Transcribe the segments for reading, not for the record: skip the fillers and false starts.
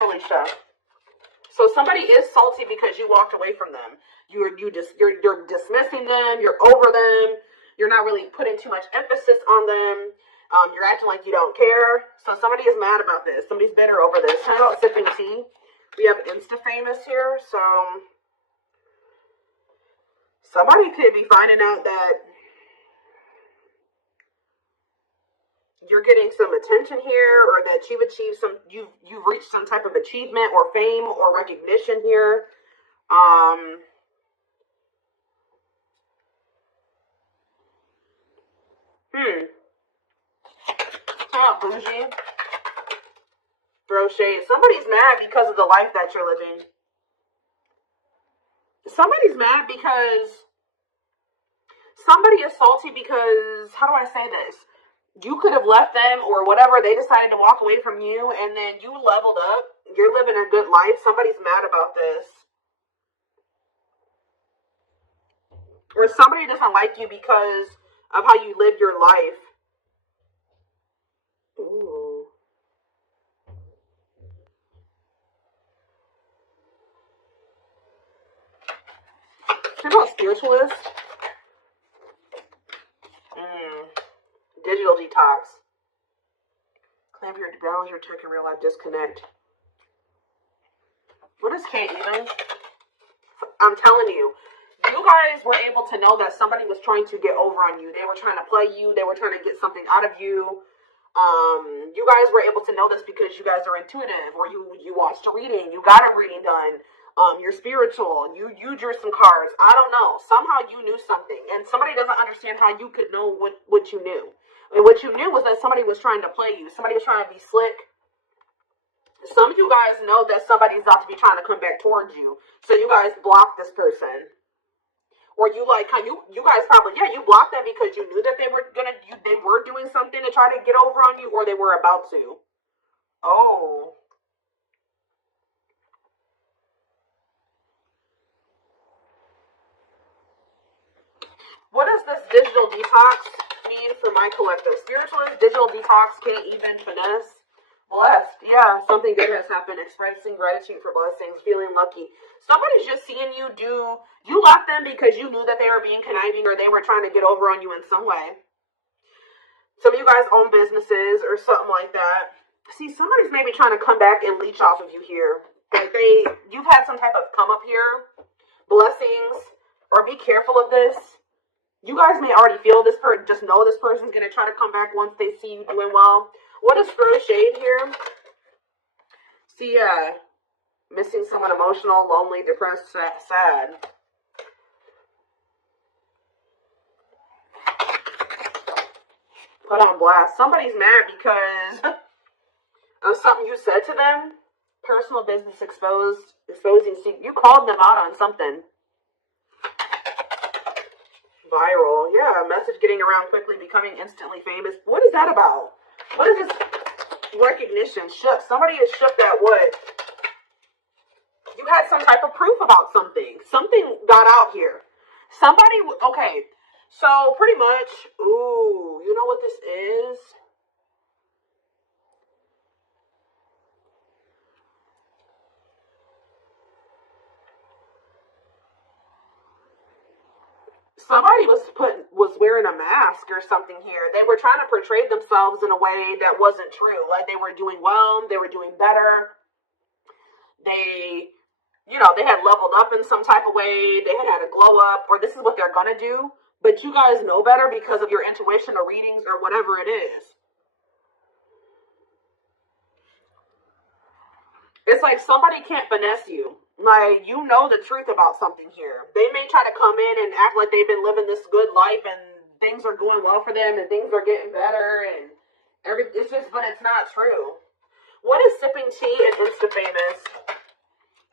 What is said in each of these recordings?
Holy shit. So somebody is salty because you walked away from them. You're dismissing them. You're over them. You're not really putting too much emphasis on them. You're acting like you don't care. So somebody is mad about this. Somebody's bitter over this. How about sipping tea? We have Insta famous here. So somebody could be finding out that you're getting some attention here, or that you've achieved you've reached some type of achievement or fame or recognition here. Oh, bougie. Throw shade. Somebody's mad because of the life that you're living. Somebody's mad because somebody is salty because, how do I say this? You could have left them or whatever. They decided to walk away from you, and then you leveled up. You're living a good life. Somebody's mad about this. Or somebody doesn't like you because of how you live your life. Ooh. How about spiritualist? Digital detox. Clamp your balance your tech in real life. Disconnect. What is can't even? I'm telling you. You guys were able to know that somebody was trying to get over on you. They were trying to play you. They were trying to get something out of you. You guys were able to know this because you guys are intuitive, or you watched a reading. You got a reading done. You're spiritual. You drew some cards. I don't know. Somehow you knew something. And somebody doesn't understand how you could know what you knew. And what you knew was that somebody was trying to play you. Somebody was trying to be slick. Some of you guys know that somebody's about to be trying to come back towards you. So you guys block this person. Or you you guys probably, you blocked them because you knew that they were doing something to try to get over on you, or they were about to. Oh. What does this digital detox mean for my collective? Spiritualist, digital detox, can't even finesse. Blessed. Yeah, something good has happened. Expressing gratitude for blessings, feeling lucky. Somebody's just seeing you you left them because you knew that they were being conniving, or they were trying to get over on you in some way. Some of you guys own businesses or something like that. See, somebody's maybe trying to come back and leech off of you here. Like you've had some type of come up here. Blessings. Or be careful of this. You guys may already feel this person, just know this person's going to try to come back once they see you doing well. What is throw shade here? See, missing someone emotional, lonely, depressed, sad. Put on blast. Somebody's mad because of something you said to them. Personal business exposing. You called them out on something. Viral. Yeah, message getting around quickly, becoming instantly famous. What is that about? What is this recognition? Shook. Somebody is shook that what? You had some type of proof about something. Something got out here. Okay. So pretty much, ooh, you know what this is? Somebody was wearing a mask or something here. They were trying to portray themselves in a way that wasn't true. Like they were doing well, they were doing better. They had leveled up in some type of way. They had a glow up, or this is what they're gonna do. But you guys know better because of your intuition or readings or whatever it is. It's like somebody can't finesse you. Like, you know the truth about something here. They may try to come in and act like they've been living this good life and things are going well for them and things are getting better and but it's not true. What is sipping tea and Insta famous?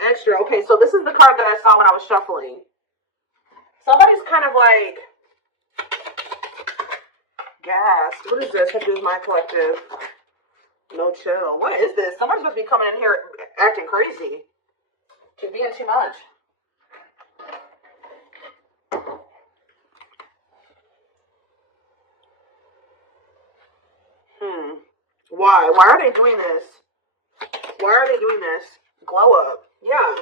Extra. Okay, so this is the card that I saw when I was shuffling. Somebody's kind of like gassed. What is this? What is my collective? No chill. What is this? Somebody's supposed to be coming in here acting crazy. She's being too much. Why? Why are they doing this? Why are they doing this? Glow up. Yeah.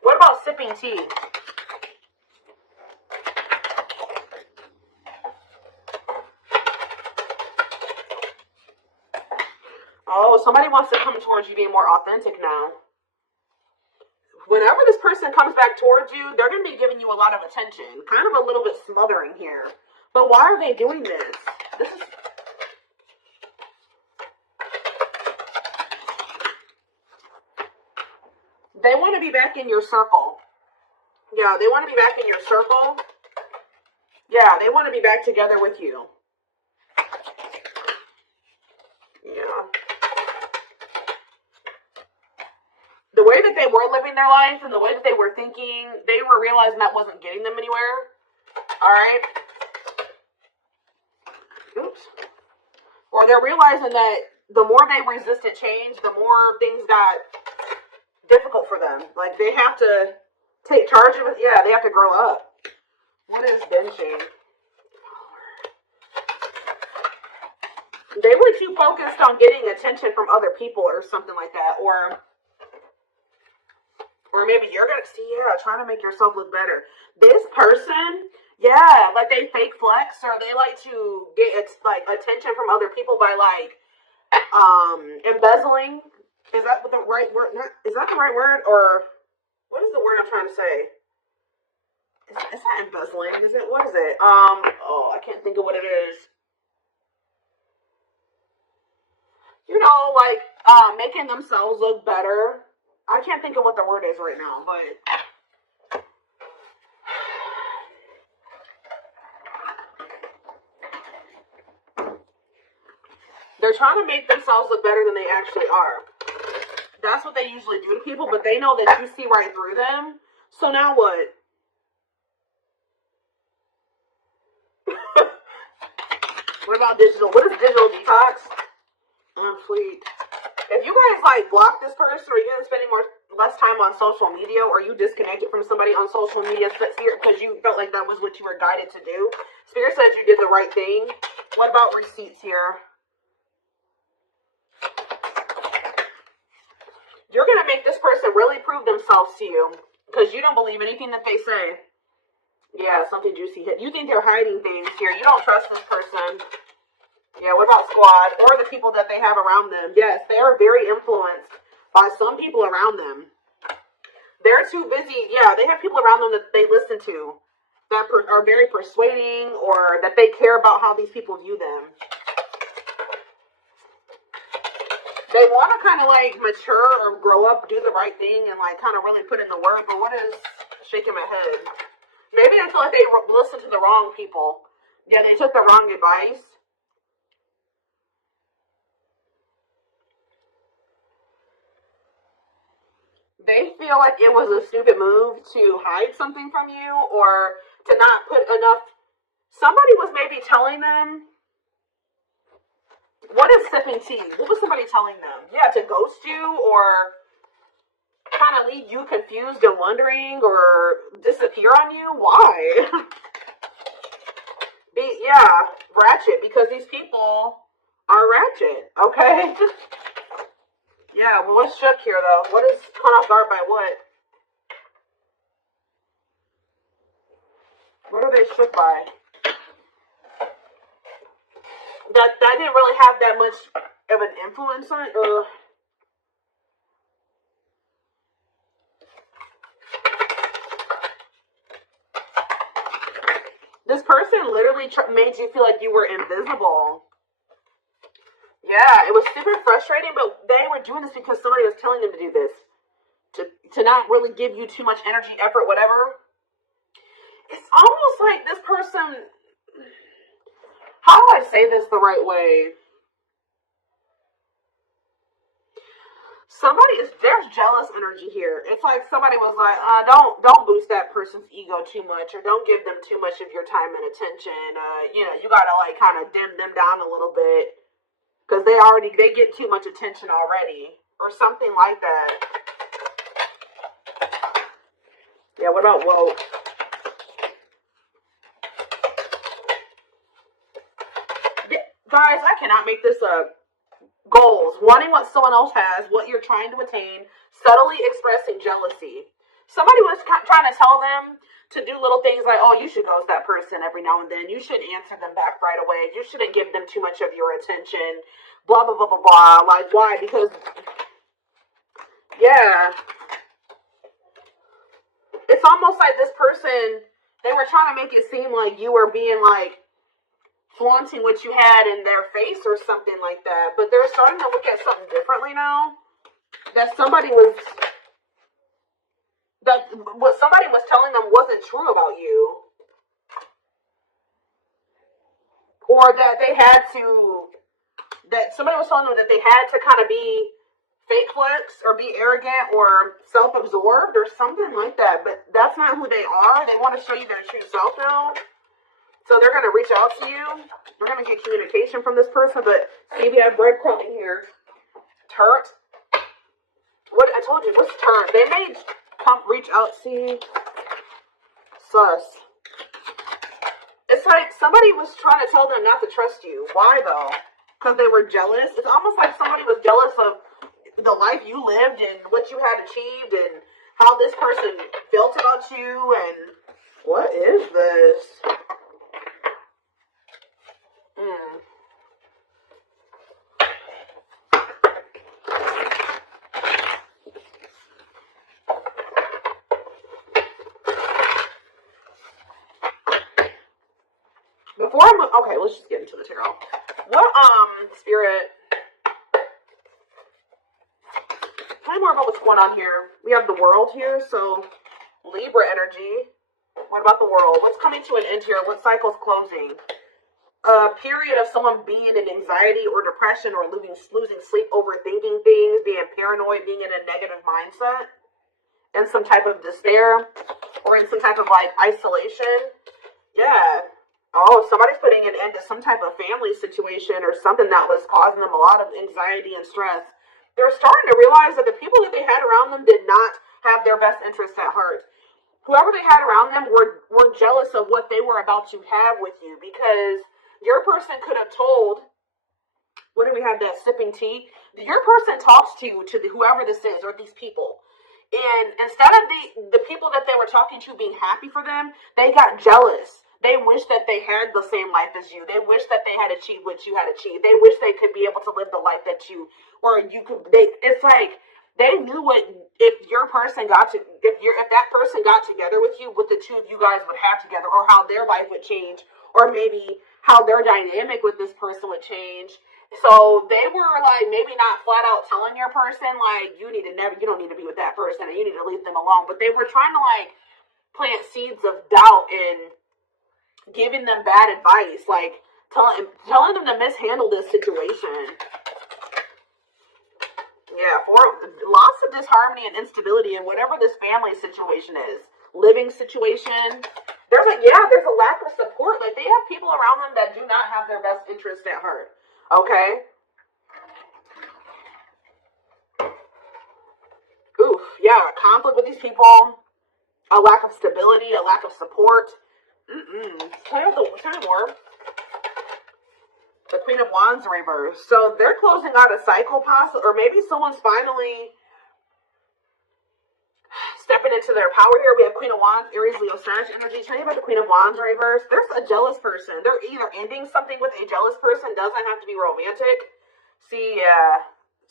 What about sipping tea? Oh, somebody wants to come towards you being more authentic now. Whenever this person comes back towards you, they're going to be giving you a lot of attention. Kind of a little bit smothering here. But why are they doing this? This is... They want to be back in your circle. Yeah, they want to be back in your circle. Yeah, they want to be back together with you. Yeah. The way that they were living their life and the way that they were thinking, they were realizing that wasn't getting them anywhere. Alright? Oops. Or they're realizing that the more they resisted change, the more things got difficult for them. Like, they have to take charge of it. Yeah, they have to grow up. What is benching? They were too focused on getting attention from other people or something like that. Or maybe you're going to see, yeah, trying to make yourself look better. This person, yeah, like they fake flex, or they like to get like attention from other people by like embezzling. Is that the right word? Is that the right word? Or what is the word I'm trying to say? It's not embezzling, is it? What is it? Oh, I can't think of what it is. You know, like making themselves look better. I can't think of what the word is right now, but they're trying to make themselves look better than they actually are. That's what they usually do to people, but they know that you see right through them. So now what? What about digital? What is digital detox? Fleet. If you guys like block this person, or you're spending less time on social media, or you disconnected from somebody on social media because you felt like that was what you were guided to do, Spirit says you did the right thing. What about receipts here? You're going to make this person really prove themselves to you because you don't believe anything that they say. Yeah, something juicy hit. You think they're hiding things here. You don't trust this person. Yeah, what about squad or the people that they have around them? Yes, they are very influenced by some people around them. They're too busy. Yeah, they have people around them that they listen to that are very persuading, or that they care about how these people view them. They want to kind of like mature or grow up, do the right thing, and like kind of really put in the work. But what is shaking my head? Maybe they feel like they listened to the wrong people. Yeah, they took the wrong advice. They feel like it was a stupid move to hide something from you, or to not put enough. Somebody was maybe telling them. What is sipping tea? What was somebody telling them? Yeah, to ghost you, or kind of leave you confused and wondering, or disappear on you? Why? Ratchet, because these people are ratchet, okay? Yeah, well, what's shook here, though? What is caught off guard by what? What are they shook by? That didn't really have that much of an influence on it. This person literally made you feel like you were invisible. Yeah, it was super frustrating, but they were doing this because somebody was telling them to do this. To not really give you too much energy, effort, whatever. It's almost like this person... How do I say this the right way? There's jealous energy here. It's like somebody was like, don't boost that person's ego too much, or don't give them too much of your time and attention. You gotta like kind of dim them down a little bit. Because they get too much attention already. Or something like that. Yeah, what about woke? Guys, I cannot make this up. Goals. Wanting what someone else has, what you're trying to attain, subtly expressing jealousy. Somebody was trying to tell them to do little things like, oh, you should ghost that person every now and then. You should answer them back right away. You shouldn't give them too much of your attention. Blah, blah, blah, blah, blah. Like, why? Because, yeah. It's almost like this person, they were trying to make it seem like you were being like, flaunting what you had in their face or something like that. But they're starting to look at something differently now. That what somebody was telling them wasn't true about you. Or that somebody was telling them that they had to kind of be fake flex or be arrogant or self-absorbed or something like that. But that's not who they are. They want to show you their true self now. So they're going to reach out to you. They're going to get communication from this person. But see, we have breadcrumb in here. TaArot. What I told you, what's TaArot? They may reach out. See, sus. It's like somebody was trying to tell them not to trust you. Why though? Because they were jealous. It's almost like somebody was jealous of the life you lived and what you had achieved and how this person felt about you. And what is this? Before I move, okay, let's just get into the tarot. What, Spirit, tell me more about what's going on here. We have the World here, so Libra energy. What about the World? What's coming to an end here? What cycle's closing? A period of someone being in anxiety or depression or losing sleep, overthinking things, being paranoid, being in a negative mindset, in some type of despair, or in some type of, like, isolation. Yeah. Oh, somebody's putting an end to some type of family situation or something that was causing them a lot of anxiety and stress. They're starting to realize that the people that they had around them did not have their best interests at heart. Whoever they had around them were jealous of what they were about to have with you, because your person could have told, what do we have, that sipping tea? Your person talks to whoever this is or these people. And instead of the people that they were talking to being happy for them, they got jealous. They wish that they had the same life as you. They wish that they had achieved what you had achieved. They wish they could be able to live the life that you, or you could. It's like they knew what if that person got together with you, what the two of you guys would have together, or how their life would change, or maybe how their dynamic with this person would change. So they were like maybe not flat out telling your person like you don't need to be with that person and you need to leave them alone. But they were trying to like plant seeds of doubt and giving them bad advice, like telling them to mishandle this situation. Yeah, for lots of disharmony and instability in whatever this family situation is, living situation. There's a lack of support. Like they have people around them that do not have their best interest at heart. Okay. Oof, yeah, conflict with these people, a lack of stability, a lack of support. Tell me more. The Queen of Wands in reverse. So they're closing out a cycle, possibly, or maybe someone's finally stepping into their power here. We have Queen of Wands, Aries, Leo, Sag energy. Tell me about the Queen of Wands in reverse. There's a jealous person. They're either ending something with a jealous person. Doesn't have to be romantic. See,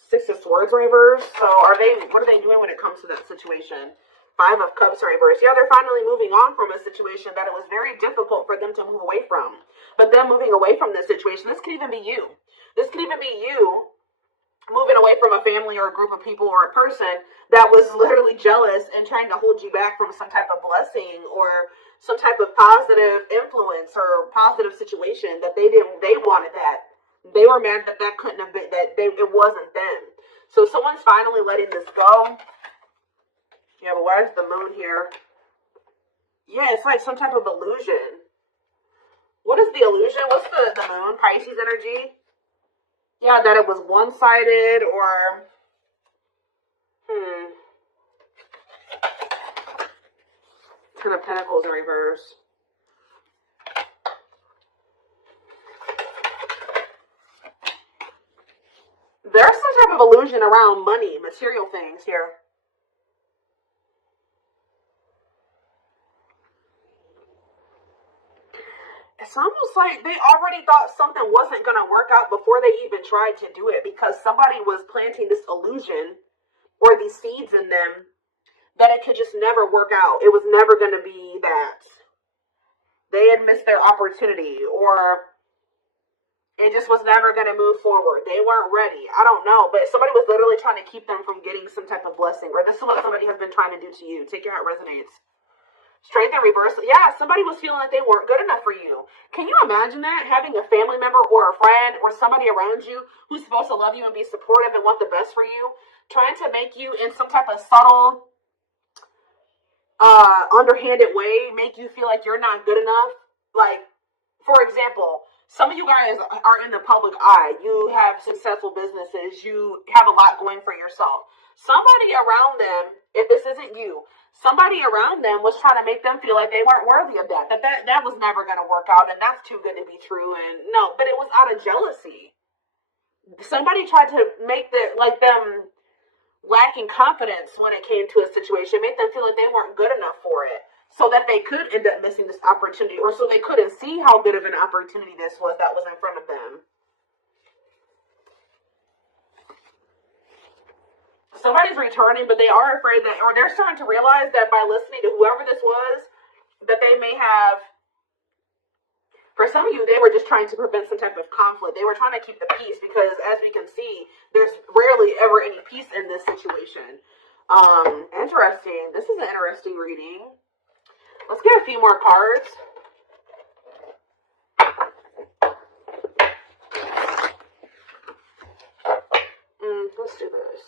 Six of Swords in reverse. So what are they doing when it comes to that situation? Five of Cups in reverse. Yeah, they're finally moving on from a situation that it was very difficult for them to move away from. But them moving away from this situation, this could even be you. This could even be you moving away from a family or a group of people or a person that was literally jealous and trying to hold you back from some type of blessing or some type of positive influence or positive situation that they wanted that. They were mad that couldn't have been, it wasn't them. So someone's finally letting this go. Yeah, but why is the moon here? Yeah, it's like some type of illusion. What is the illusion? What's the moon? Pisces energy? Yeah, that it was one-sided or... Ten of Pentacles in reverse. of illusion around money, material things here. It's almost like they already thought something wasn't going to work out before they even tried to do it, because somebody was planting this illusion or these seeds in them that it could just never work out. It was never going to be that. They had missed their opportunity, or it just was never going to move forward. They weren't ready. I don't know, but somebody was literally trying to keep them from getting some type of blessing, or this is what somebody has been trying to do to you. Take it how it resonates. Strength and reversal. Yeah, somebody was feeling like they weren't good enough for you. Can you imagine that? Having a family member or a friend or somebody around you who's supposed to love you and be supportive and want the best for you, trying to make you in some type of subtle, underhanded way, make you feel like you're not good enough. Like, for example, some of you guys are in the public eye. You have successful businesses. You have a lot going for yourself. Somebody around them, if this isn't you, somebody around them was trying to make them feel like they weren't worthy of that. That was never going to work out, and that's too good to be true. And no, but it was out of jealousy. Somebody tried to make them lacking confidence when it came to a situation, make them feel like they weren't good enough for it, so that they could end up missing this opportunity, or so they couldn't see how good of an opportunity this was that was in front of them. Somebody's returning, but they are afraid that, or they're starting to realize that by listening to whoever this was, that they may have, for some of you, they were just trying to prevent some type of conflict. They were trying to keep the peace, because as we can see, there's rarely ever any peace in this situation. Interesting. This is an interesting reading. Let's get a few more cards. Let's do this.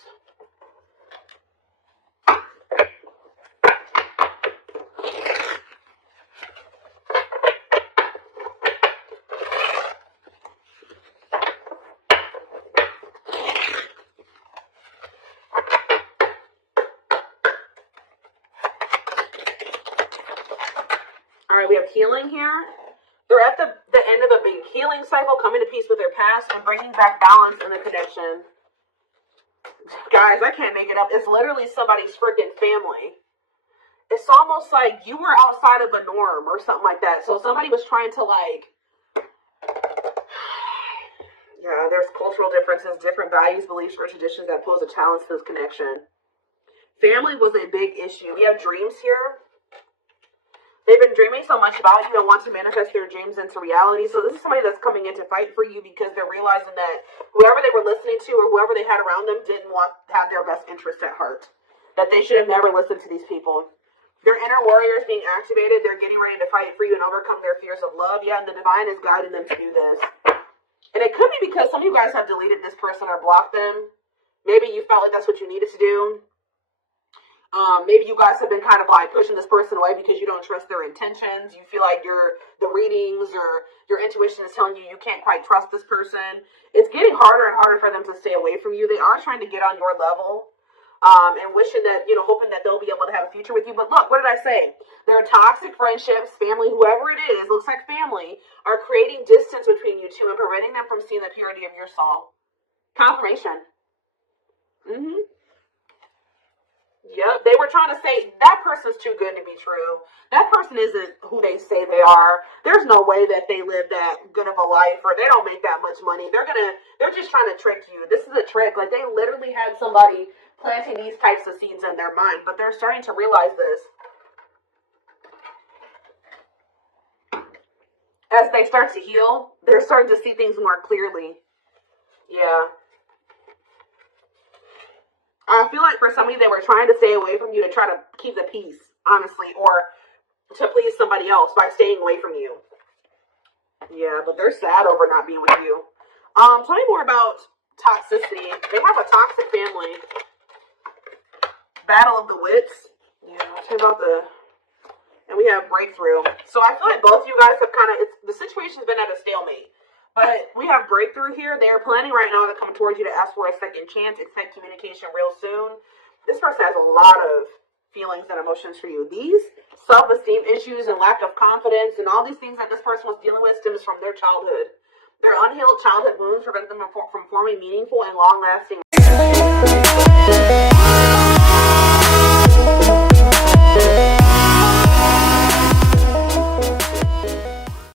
Alright, we have healing here. They're at the end of the big healing cycle, coming to peace with their past and bringing back balance in the connection. Guys, I can't make it up. It's literally somebody's freaking family. It's almost like you were outside of a norm or something like that. So somebody was trying to yeah, there's cultural differences, different values, beliefs, or traditions that pose a challenge to this connection. Family was a big issue. We have dreams here. They've been dreaming so much about you and want to manifest their dreams into reality. So this is somebody that's coming in to fight for you, because they're realizing that whoever they were listening to or whoever they had around them didn't have their best interest at heart. That they should have never listened to these people. Their inner warrior is being activated. They're getting ready to fight for you and overcome their fears of love. Yeah, and the divine is guiding them to do this. And it could be because some of you guys have deleted this person or blocked them. Maybe you felt like that's what you needed to do. Maybe you guys have been kind of pushing this person away because you don't trust their intentions. You feel like the readings or your intuition is telling you you can't quite trust this person. It's getting harder and harder for them to stay away from you. They are trying to get on your level, and wishing that, hoping that they'll be able to have a future with you. But look, what did I say? There are toxic friendships, family, whoever it is, looks like family, are creating distance between you two and preventing them from seeing the purity of your soul. Confirmation. Yep, they were trying to say, that person's too good to be true. That person isn't who they say they are. There's no way that they live that good of a life, or they don't make that much money. They're just trying to trick you. This is a trick. Like, they literally had somebody planting these types of seeds in their mind, but they're starting to realize this. As they start to heal, they're starting to see things more clearly. Yeah. I feel like for some of you, they were trying to stay away from you to try to keep the peace, honestly, or to please somebody else by staying away from you. Yeah, but they're sad over not being with you. Tell me more about toxicity. They have a toxic family. Battle of the wits. Yeah, tell me about and we have breakthrough. So I feel like both of you guys have the situation's been at a stalemate. But we have breakthrough here. They are planning right now to come towards you to ask for a second chance. Expect communication real soon. This person has a lot of feelings and emotions for you. These self-esteem issues and lack of confidence and all these things that this person was dealing with stems from their childhood. Their unhealed childhood wounds prevent them from forming meaningful and long-lasting